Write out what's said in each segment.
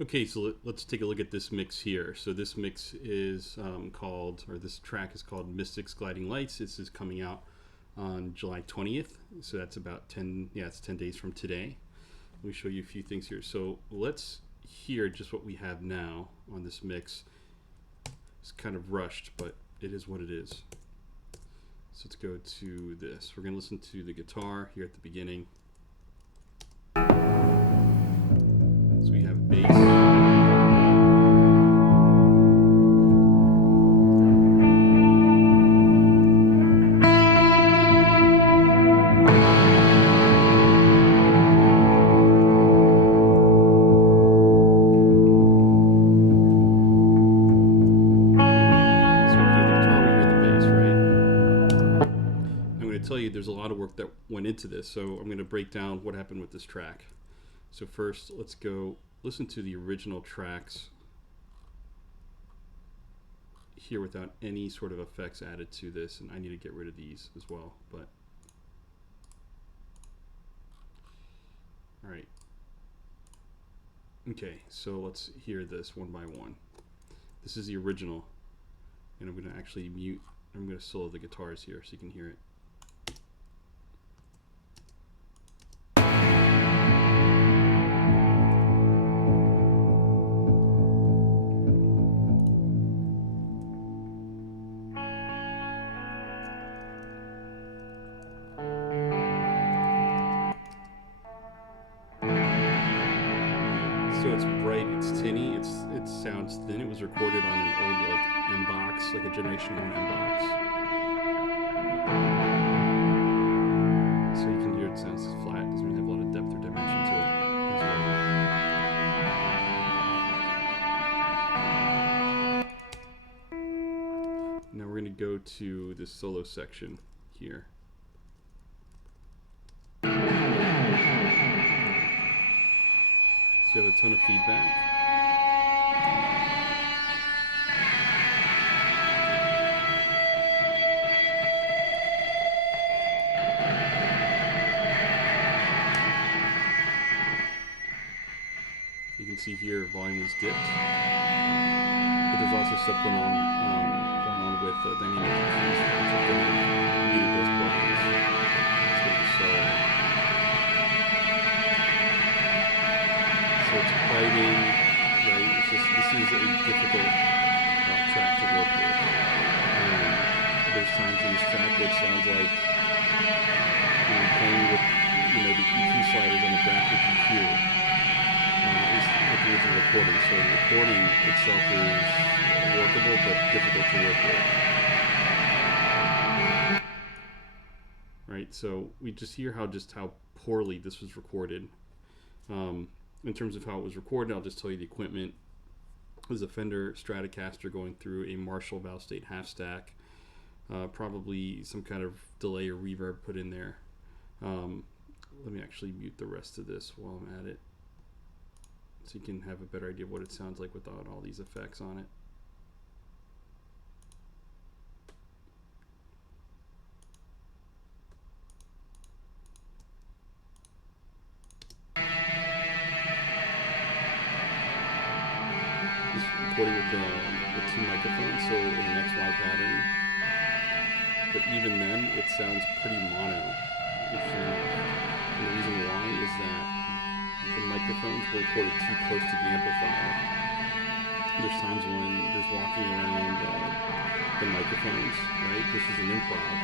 Okay, so let's take a look at this mix here. So this mix is this track is called Mystics Gliding Lights. This is coming out on July 20th. So that's about it's 10 days from today. Let me show you a few things here. So let's hear just what we have now on this mix. It's kind of rushed, but it is what it is. So let's go to this. We're going to listen to the guitar here at the beginning. So we have bass. Tell you there's a lot of work that went into this, so I'm going to break down what happened with this track. So first, let's go listen to the original tracks here without any sort of effects added to this, and I need to get rid of these as well. But all right, okay, so let's hear this one by one. This is the original, and I'm going to actually mute. I'm going to solo the guitars here so you can hear it. So it's bright, it's tinny, it sounds thin. It was recorded on an old MBOX, like a generation one MBOX. So you can hear it sounds flat, doesn't really have a lot of depth or dimension to it as well. Now we're going to go to this solo section here. So you have a ton of feedback. You can see here volume was dipped, but there's also stuff going on with dynamic EQs, which are going to need those plugins. Let's go to the solo. So it's biting, right? It's just, this is a difficult track to work with. There's times in this track where it sounds like playing with the EQ sliders on the graphic EQ. Looking at the recording. So the recording itself is workable but difficult to work with. Right? So we just hear how poorly this was recorded. In terms of how it was recorded, I'll just tell you the equipment. It was a Fender Stratocaster going through a Marshall Valvestate half stack. Probably some kind of delay or reverb put in there. Let me actually mute the rest of this while I'm at it, so you can have a better idea of what it sounds like without all these effects on it. Recording with two microphones, so in an XY pattern. But even then, it sounds pretty mono. And the reason why is that the microphones were recorded too close to the amplifier. There's times when there's walking around the microphones, right? This is an improv.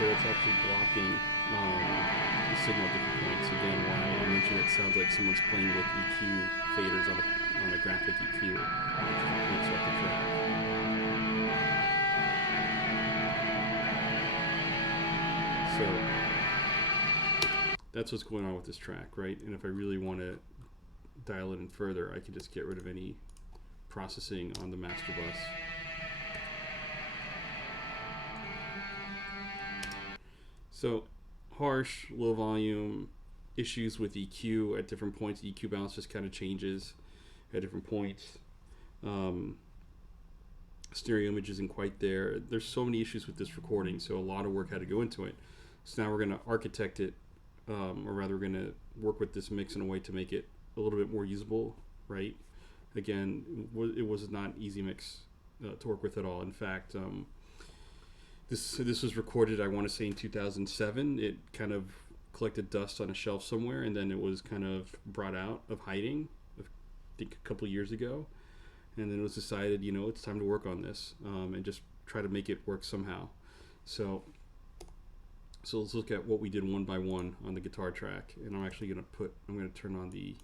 So it's actually blocking the signal at different points. Again, why I mentioned it sounds like someone's playing with EQ faders on a graphic EQ, which makes up the track. So that's what's going on with this track, right? And if I really want to dial it in further, I can just get rid of any processing on the master bus. So harsh, low volume, issues with EQ at different points. EQ balance just kind of changes at different points. Stereo image isn't quite there. There's so many issues with this recording, so a lot of work had to go into it. So now we're going to architect it, or rather we're going to work with this mix in a way to make it a little bit more usable right? Again, it was not easy mix to work with at all. In fact, this was recorded, I want to say, in 2007. It kind of collected dust on a shelf somewhere, and then it was kind of brought out of hiding, I think a couple years ago. And then it was decided, you know, it's time to work on this and just try to make it work somehow. So let's look at what we did one by one on the guitar track. And I'm actually going to turn on the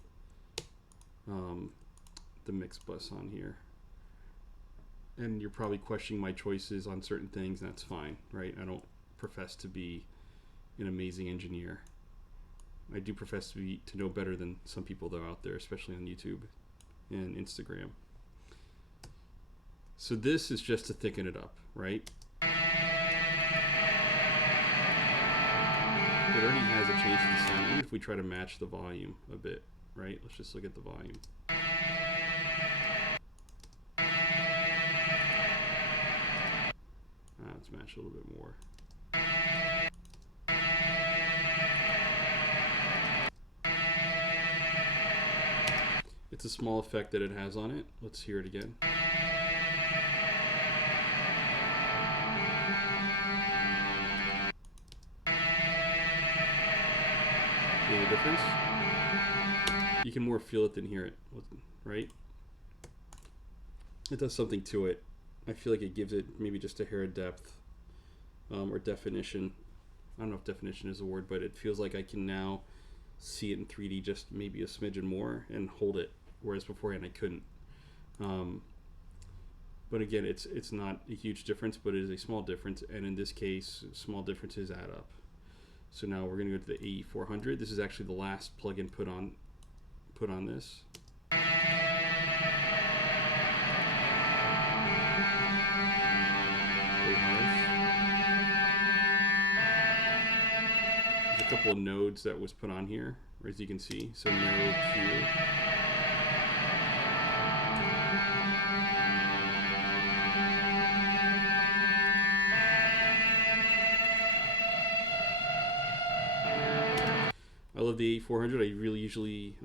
mix bus on here. And you're probably questioning my choices on certain things, and that's fine, right? I don't profess to be an amazing engineer. I do profess to know better than some people though out there, especially on YouTube and Instagram. So this is just to thicken it up, right? It already has a change in the sound, even if we try to match the volume a bit, right? Let's just look at the volume. Let's match a little bit more. It's a small effect that it has on it. Let's hear it again. See the difference? You can more feel it than hear it, right? It does something to it. I feel like it gives it maybe just a hair of depth or definition. I don't know if definition is a word, but it feels like I can now see it in 3D just maybe a smidgen more and hold it, whereas beforehand I couldn't. But again, it's not a huge difference, but it is a small difference, and in this case, small differences add up. So now we're going to go to the AE400. This is actually the last plugin put on this. There's a couple of nodes that was put on here, as you can see. So narrow Q. I love the AE400. I really usually,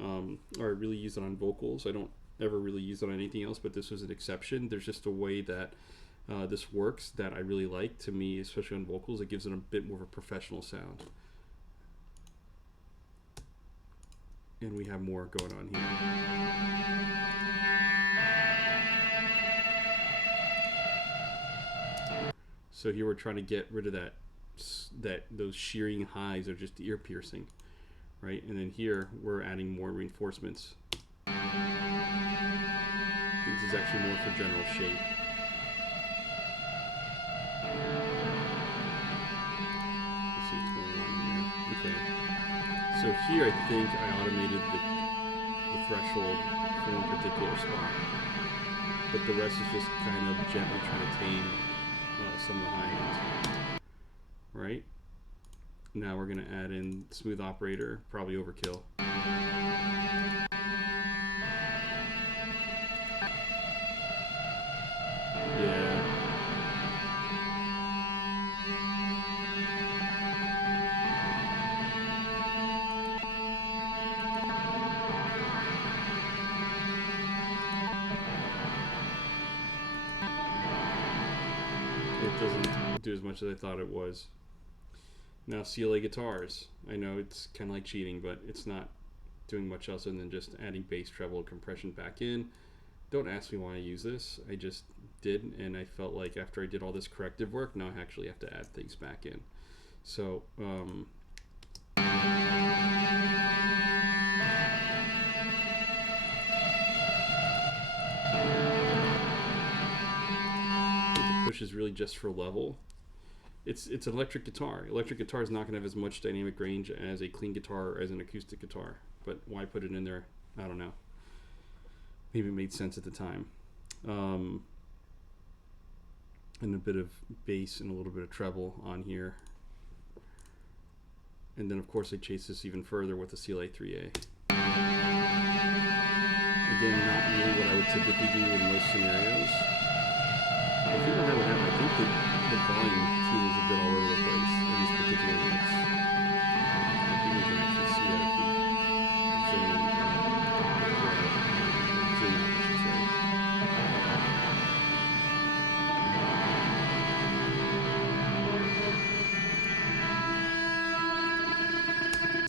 really use it on vocals. I don't ever really use it on anything else, but this was an exception. There's just a way that this works that I really like. To me, especially on vocals, it gives it a bit more of a professional sound. And we have more going on here. So here we're trying to get rid of those shearing highs are just ear piercing, right? And then here we're adding more reinforcements. I think this is actually more for general shape. Let's see what's going on here. Okay. So here I think I automated the threshold for one particular spot, but the rest is just kind of gently trying to tame some of the high ends, right? Now we're going to add in smooth operator, probably overkill. Yeah. It doesn't do as much as I thought it was. Now CLA guitars. I know it's kind of like cheating, but it's not doing much else other than just adding bass, treble, compression back in. Don't ask me why I use this. I just did, and I felt like after I did all this corrective work, now I actually have to add things back in. So, the push is really just for level. It's an electric guitar. Electric guitar is not going to have as much dynamic range as a clean guitar or as an acoustic guitar. But why put it in there? I don't know. Maybe it made sense at the time. And a bit of bass and a little bit of treble on here. And then of course I chase this even further with the CLA 3A. Again, not really what I would typically do in most scenarios. I think I remember what happened. I think the volume too was a bit all over the place in this particular mix. I think we can actually see that if we zoom in.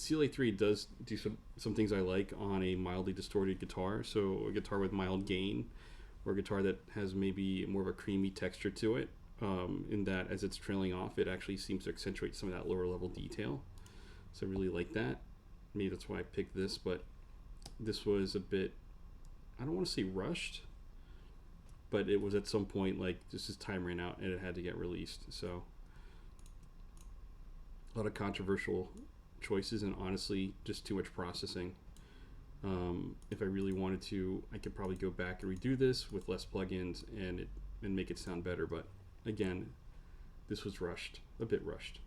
CLA3 does do some things I like on a mildly distorted guitar. So a guitar with mild gain, or a guitar that has maybe more of a creamy texture to it, in that as it's trailing off, it actually seems to accentuate some of that lower level detail. So I really like that. Maybe that's why I picked this, but this was a bit, I don't want to say rushed, but it was at some point like just his time ran out and it had to get released. So a lot of controversial choices, and honestly just too much processing. If I really wanted to, I could probably go back and redo this with less plugins and make it sound better, but again, this was rushed, a bit rushed.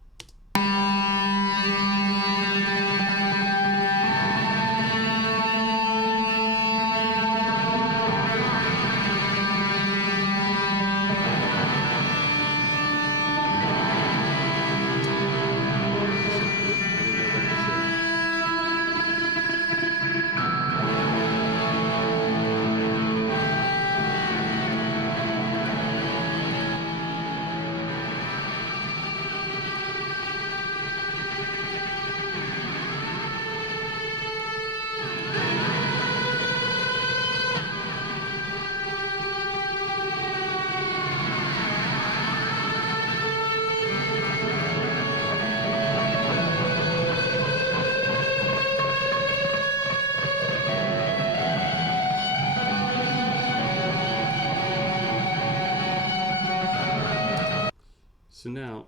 So now,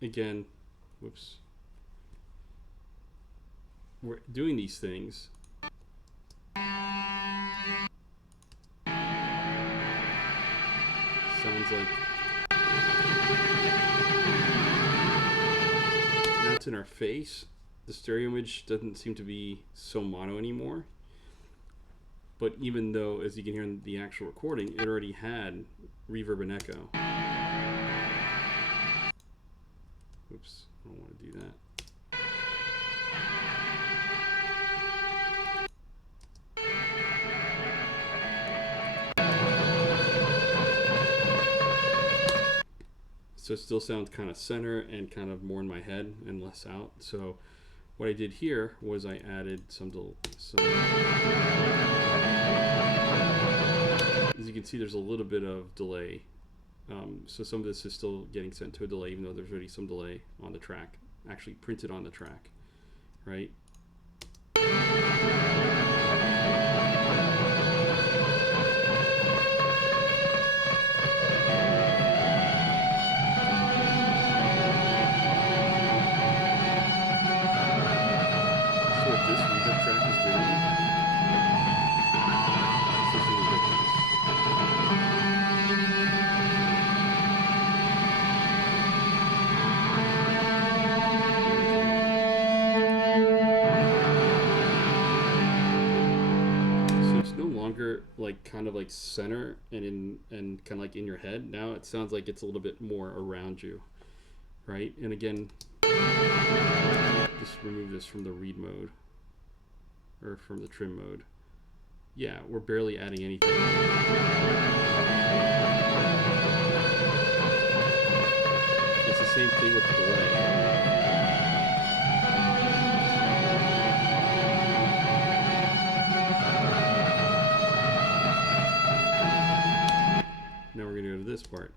again, whoops, we're doing these things. Sounds like now it's in our face. The stereo image doesn't seem to be so mono anymore. But even though, as you can hear in the actual recording, it already had reverb and echo. Oops, I don't want to do that. So it still sounds kind of center and kind of more in my head and less out. So what I did here was I added some as you can see, there's a little bit of delay. So some of this is still getting sent to a delay, even though there's already some delay on the track, actually printed on the track, right? So what this reverb track is doing, this is really different. Like kind of like center and kind of like in your head. Now it sounds like it's a little bit more around you, right? And again, just remove this from the read mode or from the trim mode. Yeah, we're barely adding anything. It's the same thing with the delay. Now we're going to go to this part.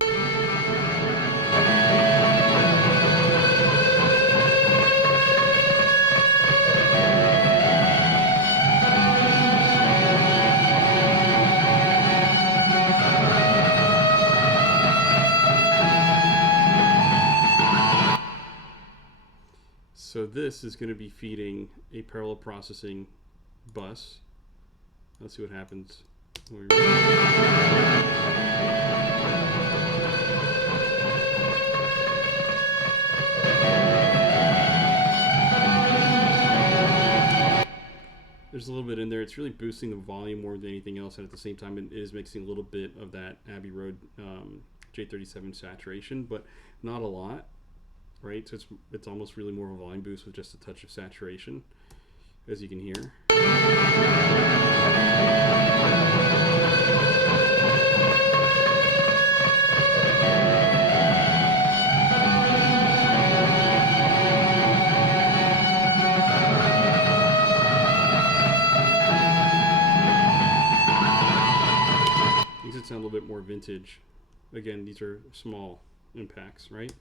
So this is going to be feeding a parallel processing bus. Let's see what happens. There's a little bit in there. It's really boosting the volume more than anything else, and at the same time it is mixing a little bit of that Abbey Road J37 saturation, but not a lot, right? So it's almost really more of a volume boost with just a touch of saturation, as you can hear. bit more vintage. Again, these are small impacts, right?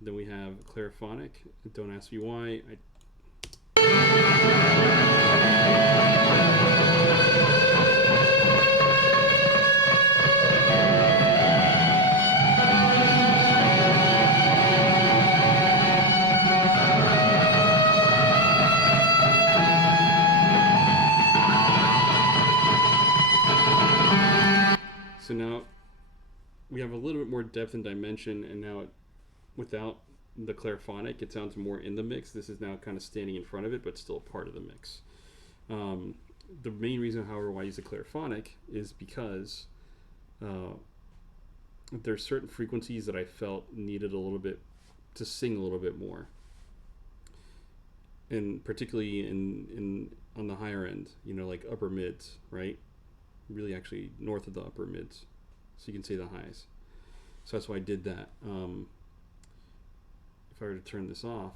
Then we have Clariphonic. Don't ask me why. So now we have a little bit more depth and dimension, and now without the Clariphonic, it sounds more in the mix. This is now kind of standing in front of it, but still part of the mix. The main reason, however, why I use the Clariphonic is because there's certain frequencies that I felt needed a little bit to sing a little bit more, and particularly on the higher end, you know, like upper mids, right? Really, actually north of the upper mids, so you can say the highs. So that's why I did that. If I were to turn this off,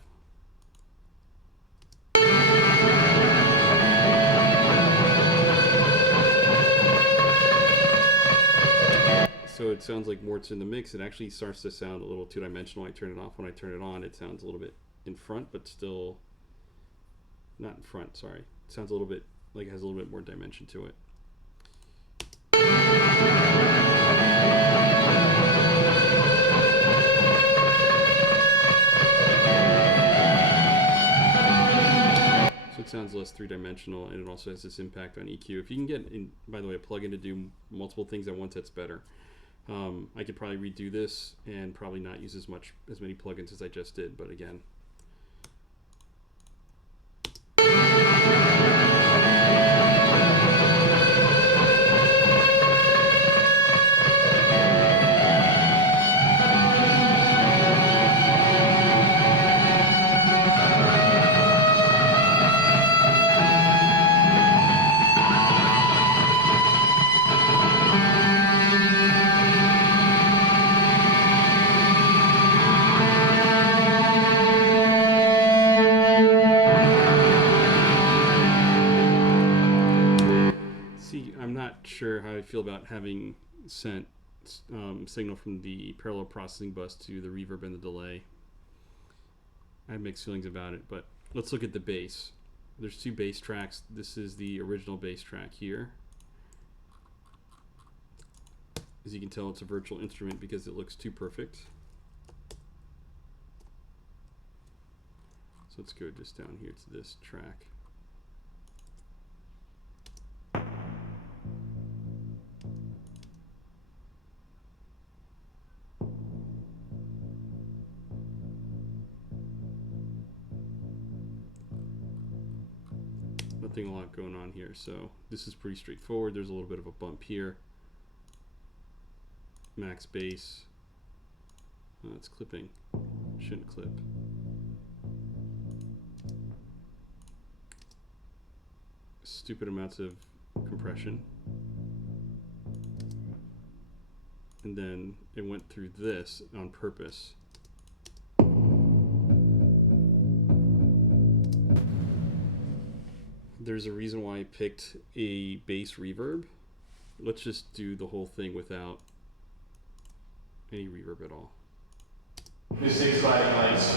so it sounds like more it's in the mix. It actually starts to sound a little two-dimensional when I turn it off. When I turn it on, it sounds a little bit in front, but still not in front, sorry. It sounds a little bit like it has a little bit more dimension to it. So it sounds less three-dimensional, and it also has this impact on EQ. If you can get, by the way, a plugin to do multiple things at once, that's better. I could probably redo this and probably not use as many plugins as I just did, but again. Sure how I feel about having sent signal from the parallel processing bus to the reverb and the delay. I have mixed feelings about it, but let's look at the bass. There's two bass tracks. This is the original bass track here. As you can tell, it's a virtual instrument because it looks too perfect. So let's go just down here to this track. Nothing a lot going on here, so this is pretty straightforward. There's a little bit of a bump here. Max bass. Oh, it's clipping. Shouldn't clip. Stupid amounts of compression. And then it went through this on purpose. There's a reason why I picked a bass reverb. Let's just do the whole thing without any reverb at all. This is sliding lights.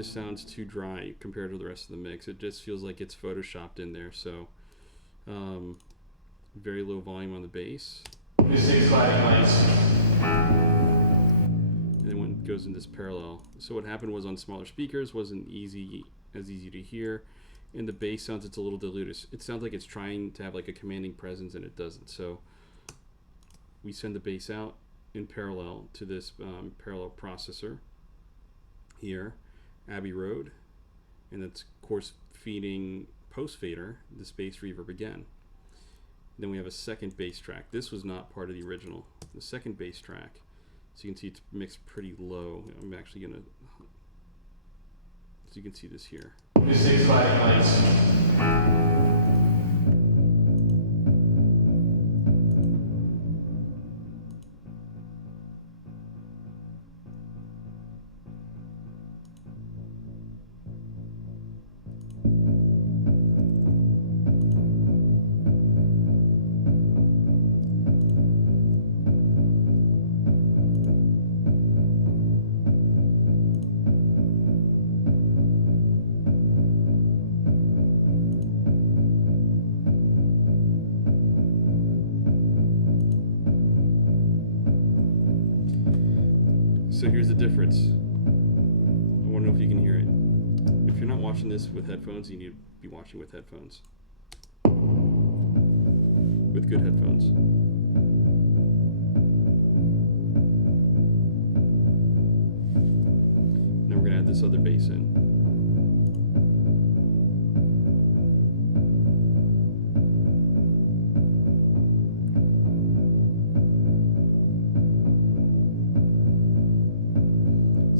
Sounds too dry compared to the rest of the mix. It just feels like it's photoshopped in there. So very low volume on the bass. This is sliding lights. And then when it goes in this parallel. So what happened was on smaller speakers wasn't as easy to hear. In the bass sounds it's a little diluted. It sounds like it's trying to have like a commanding presence and it doesn't. So we send the bass out in parallel to this parallel processor. here, Abbey Road, and that's of course feeding post fader the bass reverb again. Then we have a second bass track. This was not part of the original. The second bass track, so you can see it's mixed pretty low. I'm actually gonna, so you can see this here. This 6 sliding lights. So here's the difference. I want to know if you can hear it. If you're not watching this with headphones, you need to be watching with headphones. With good headphones. Now we're going to add this other bass in.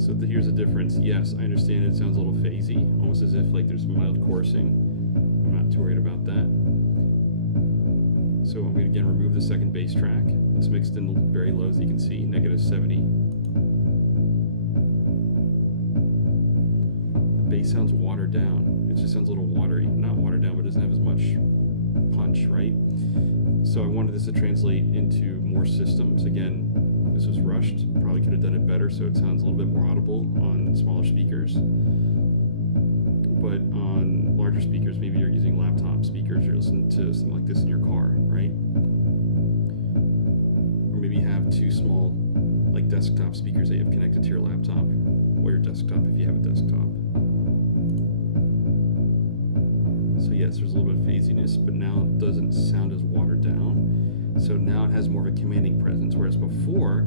So here's the difference. Yes, I understand it sounds a little phasey, almost as if like there's mild chorusing. I'm not too worried about that. So I'm going to again remove the second bass track. It's mixed in very low, as you can see, -70. The bass sounds watered down. It just sounds a little watery. Not watered down, but it doesn't have as much punch, right? So I wanted this to translate into more systems. Again, this was rushed. Probably could have done it better so it sounds a little bit more audible on smaller speakers. But on larger speakers, maybe you're using laptop speakers, you're listening to something like this in your car, right? Or maybe you have two small, like desktop speakers that you have connected to your laptop or your desktop if you have a desktop. So yes, there's a little bit of phasiness, but now it doesn't sound as watered down. So now it has more of a commanding presence, whereas before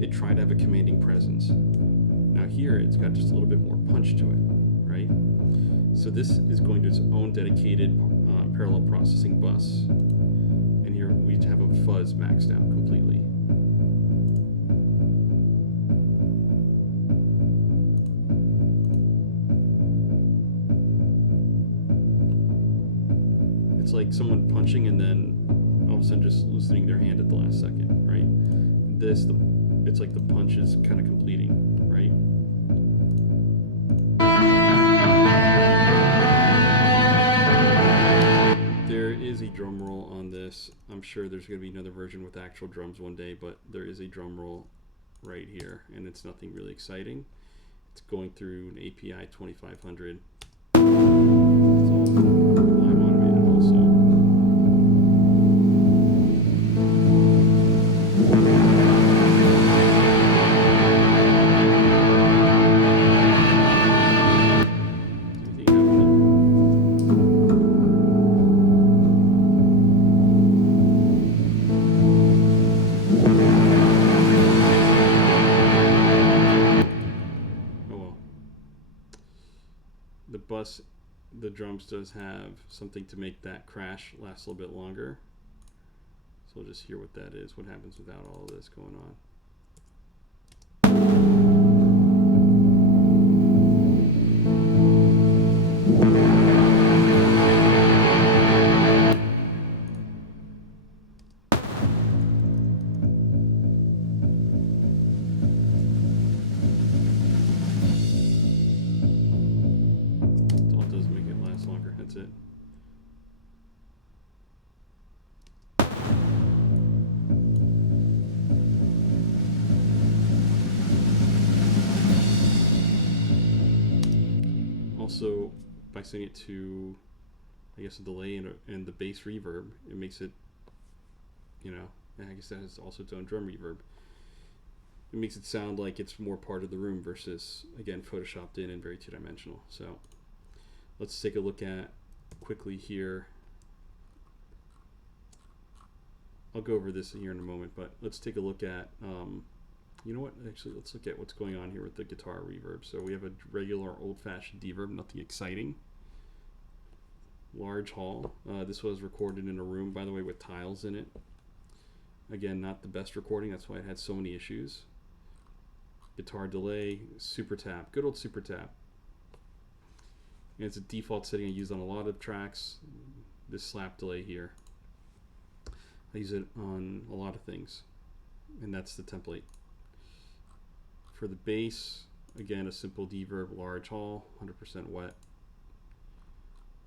it tried to have a commanding presence. Now here it's got just a little bit more punch to it, right? So this is going to its own dedicated parallel processing bus. And here we have a fuzz maxed out completely. It's like someone punching and then all of a sudden just loosening their hand at the last second, right? It's like the punch is kind of completing, right? There is a drum roll on this. I'm sure there's going to be another version with actual drums one day, but there is a drum roll right here, and it's nothing really exciting. It's going through an API 2500. It's all line automated also. The drums does have something to make that crash last a little bit longer. So we'll just hear what that is, what happens without all of this going on. It. Also, by setting it to, I guess, a delay and the bass reverb, it makes it, and I guess that has also its own drum reverb. It makes it sound like it's more part of the room versus, again, photoshopped in and very two-dimensional. So let's take a look at quickly here. I'll go over this here in a moment, but let's take a look at You know what? Actually, let's look at what's going on here with the guitar reverb. So we have a regular old-fashioned reverb, nothing exciting. Large hall. This was recorded in a room, by the way, with tiles in it. Again, not the best recording. That's why it had so many issues. Guitar delay, super tap. Good old super tap. And it's a default setting I use on a lot of tracks. This slap delay here. I use it on a lot of things. And that's the template. For the bass, again, a simple deverb, large hall, 100% wet.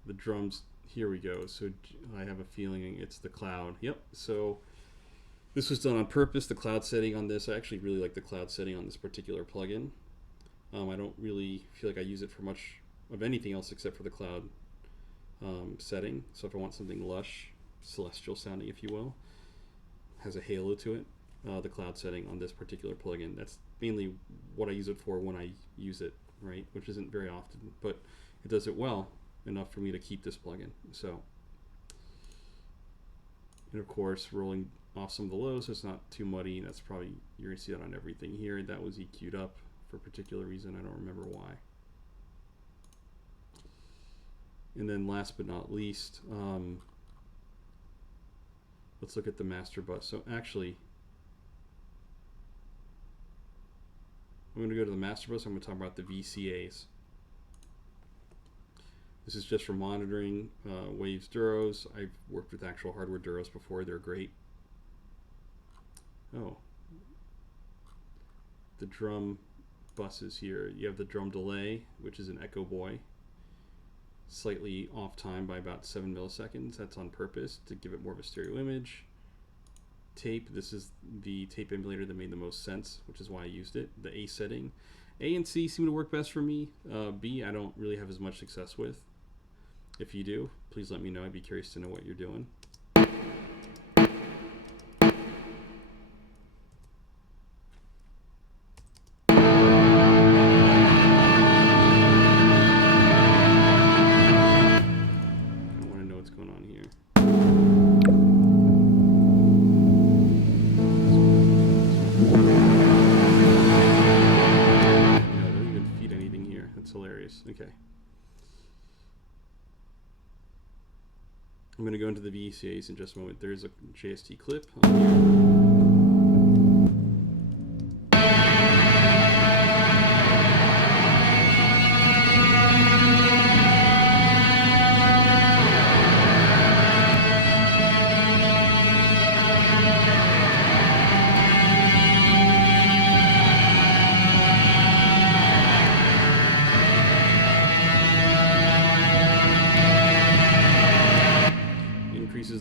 The drums, here we go. So I have a feeling it's the cloud. Yep, so this was done on purpose, the cloud setting on this. I actually really like the cloud setting on this particular plugin. I don't really feel like I use it for much of anything else except for the cloud setting. So if I want something lush, celestial sounding, if you will, has a halo to it. The cloud setting on this particular plugin. That's mainly what I use it for when I use it, right? Which isn't very often, but it does it well enough for me to keep this plugin. So, and of course, rolling off some of the lows so it's not too muddy. That's probably, you're gonna see that on everything here. That was EQ'd up for a particular reason. I don't remember why. And then last but not least, let's look at the master bus. So actually, I'm going to go to the master bus. I'm going to talk about the VCAs. This is just for monitoring Waves Duros. I've worked with actual hardware Duros before. They're great. Oh, the drum buses here. You have the drum delay, which is an Echoboy. Slightly off time by about 7 milliseconds. That's on purpose to give it more of a stereo image. Tape, this is the tape emulator that made the most sense, which is why I used it. The A setting. A and C seem to work best for me. B, I don't really have as much success with. If you do, please let me know. I'd be curious to know what you're doing. I want to know what's going on here. Hilarious. Okay. I'm going to go into the VCAs in just a moment. There's a JST clip on here.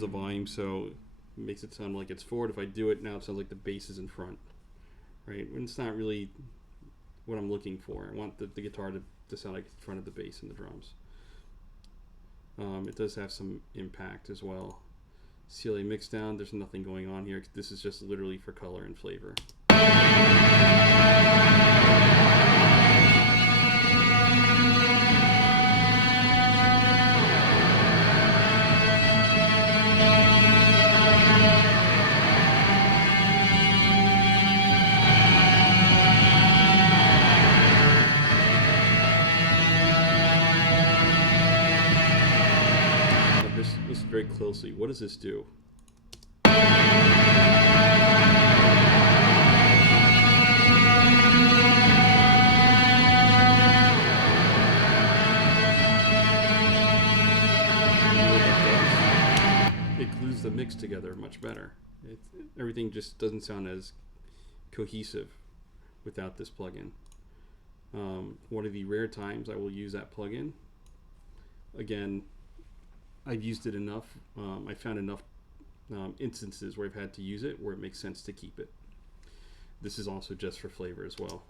The volume, so it makes it sound like it's forward. If I do it now, it sounds like the bass is in front, right? And it's not really what I'm looking for. I want the guitar to sound like in front of the bass and the drums. It does have some impact as well. CLA Mixdown, there's nothing going on here. This is just literally for color and flavor. Very closely. What does this do? It glues the mix together much better. Everything just doesn't sound as cohesive without this plugin. One of the rare times I will use that plugin. Again, I've used it enough. I found enough instances where I've had to use it where it makes sense to keep it. This is also just for flavor as well.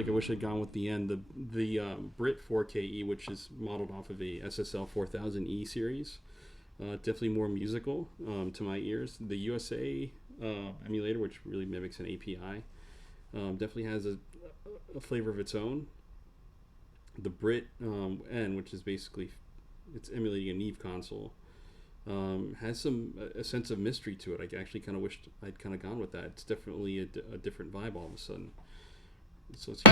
feel like I wish I'd gone with the end. The Brit 4KE, which is modeled off of a SSL 4000E series, definitely more musical to my ears. The USA emulator, which really mimics an API, definitely has a flavor of its own. The Brit N, which is basically it's emulating a Neve console, has a sense of mystery to it. I actually kind of wished I'd kind of gone with that. It's definitely a different vibe all of a sudden. So let's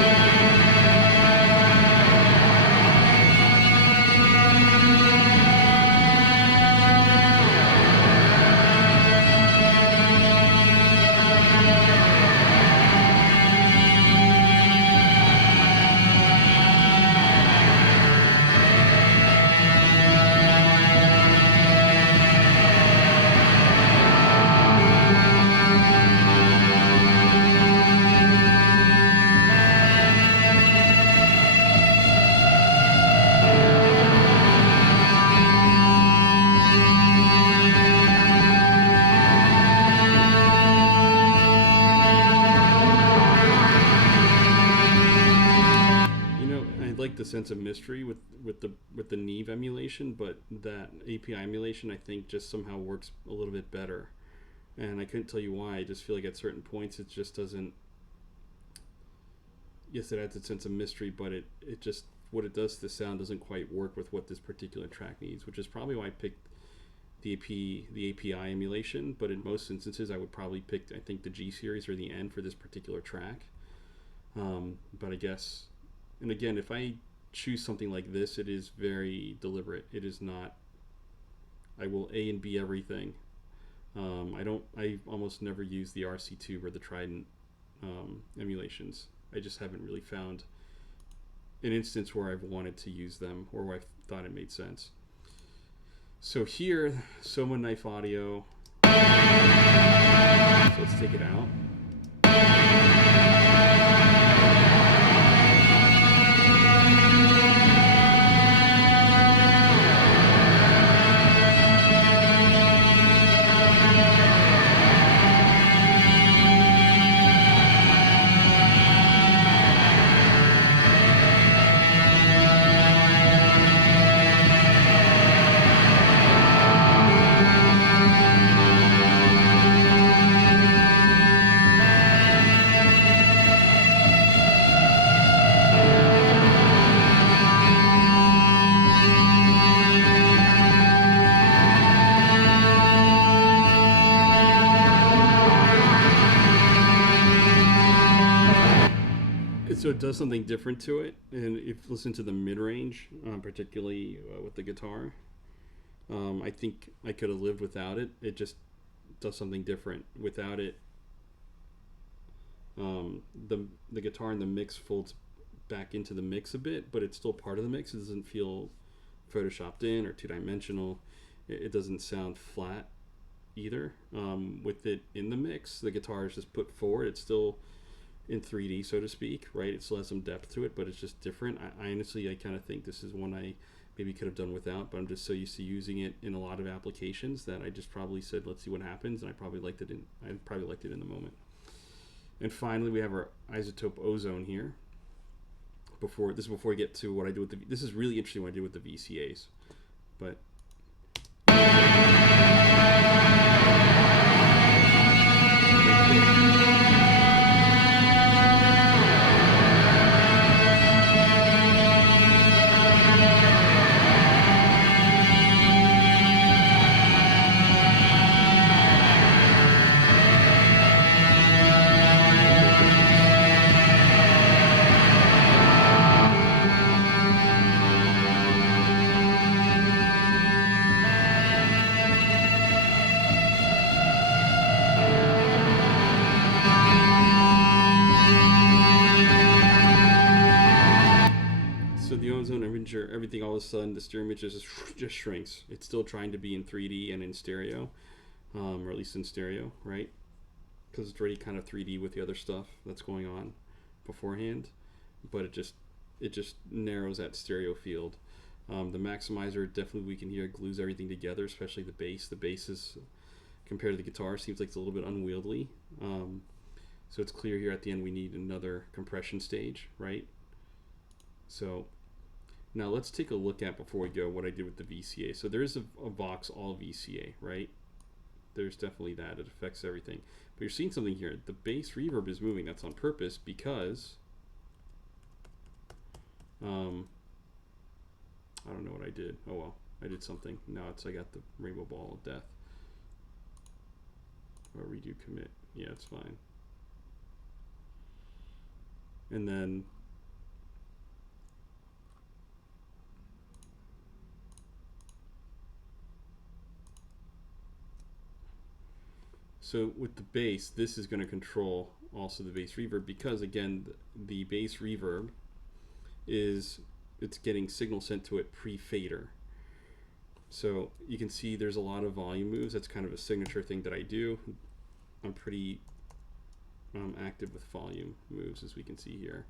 the sense of mystery with the Neve emulation, but that API emulation I think just somehow works a little bit better, and I couldn't tell you why. I just feel like at certain points it just doesn't. Yes, it adds a sense of mystery, but it just what it does to the sound doesn't quite work with what this particular track needs, which is probably why I picked the API emulation. But in most instances, I would probably pick I think the G series or the N for this particular track. But I guess, and again, if I choose something like this, it is very deliberate. It is not, I will A and B everything. I almost never use the RC2 or the Trident emulations. I just haven't really found an instance where I've wanted to use them or where I thought it made sense. So here, Soma Knife Audio. So let's take it out. So it does something different to it, and if you listen to the mid-range, particularly with the guitar, I think I could have lived without it. It just does something different. Without it, the guitar in the mix folds back into the mix a bit, but it's still part of the mix. It doesn't feel photoshopped in or two-dimensional. It doesn't sound flat either. With it in the mix, the guitar is just put forward. It's still in 3D, so to speak, right? It still has some depth to it, but it's just different. I honestly kind of think this is one I maybe could have done without, but I'm just so used to using it in a lot of applications that I just probably said, let's see what happens, and I probably liked it in the moment. And finally, we have our isotope Ozone here. Before we get to what I do with this is really interesting what I do with the VCAs, but. Everything all of a sudden the stereo image just shrinks. It's still trying to be in 3D and in stereo, or at least in stereo, right? Because it's already kind of 3D with the other stuff that's going on beforehand, but it just narrows that stereo field. The maximizer, definitely we can hear it glues everything together, especially the bass. The bass is, compared to the guitar, seems like it's a little bit unwieldy. So it's clear here at the end we need another compression stage, right? So now let's take a look at, before we go, what I did with the VCA. So there is a Vox all VCA, right? There's definitely that. It affects everything. But you're seeing something here. The bass reverb is moving. That's on purpose because I don't know what I did. Oh well, I did something. Now I got the rainbow ball of death. Or redo commit. Yeah, it's fine. And then so with the bass, this is going to control also the bass reverb, because again, the bass reverb is, it's getting signal sent to it pre-fader. So you can see there's a lot of volume moves. That's kind of a signature thing that I do. I'm pretty active with volume moves, as we can see here.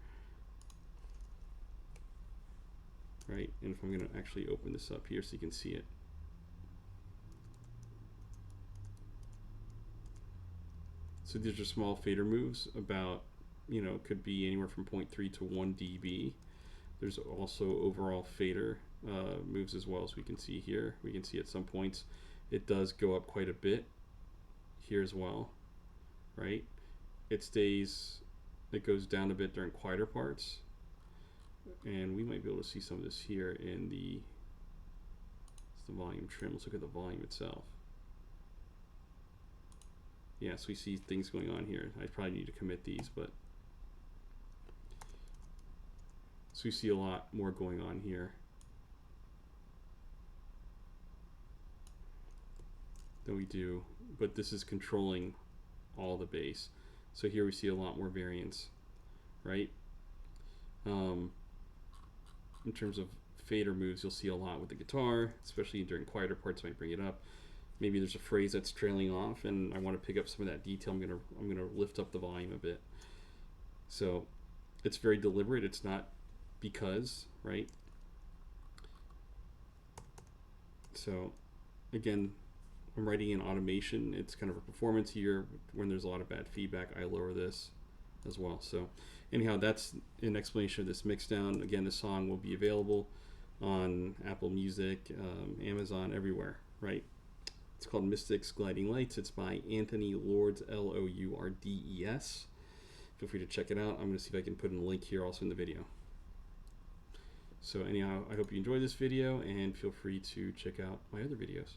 Right, and if I'm going to actually open this up here so you can see it. So these are small fader moves, about, you know, could be anywhere from 0.3 to 1 dB. There's also overall fader moves as well, as we can see here. We can see at some points it does go up quite a bit here as well, right? It stays, it goes down a bit during quieter parts. And we might be able to see some of this here in the volume trim. Let's look at the volume itself. Yeah, so we see things going on here. I probably need to commit these, but so we see a lot more going on here than we do, but this is controlling all the bass. So here we see a lot more variance, right? In terms of fader moves, you'll see a lot with the guitar, especially during quieter parts. I might bring it up. Maybe there's a phrase that's trailing off, and I want to pick up some of that detail. I'm gonna lift up the volume a bit. So it's very deliberate. It's not because, right? So again, I'm writing in automation. It's kind of a performance here. When there's a lot of bad feedback, I lower this as well. So anyhow, that's an explanation of this Mixdown. Again, the song will be available on Apple Music, Amazon, everywhere, right? It's called Mystics Gliding Lights. It's by Anthony Lourdes, Lourdes. Feel free to check it out. I'm going to see if I can put in a link here also in the video. So anyhow, I hope you enjoyed this video, and feel free to check out my other videos.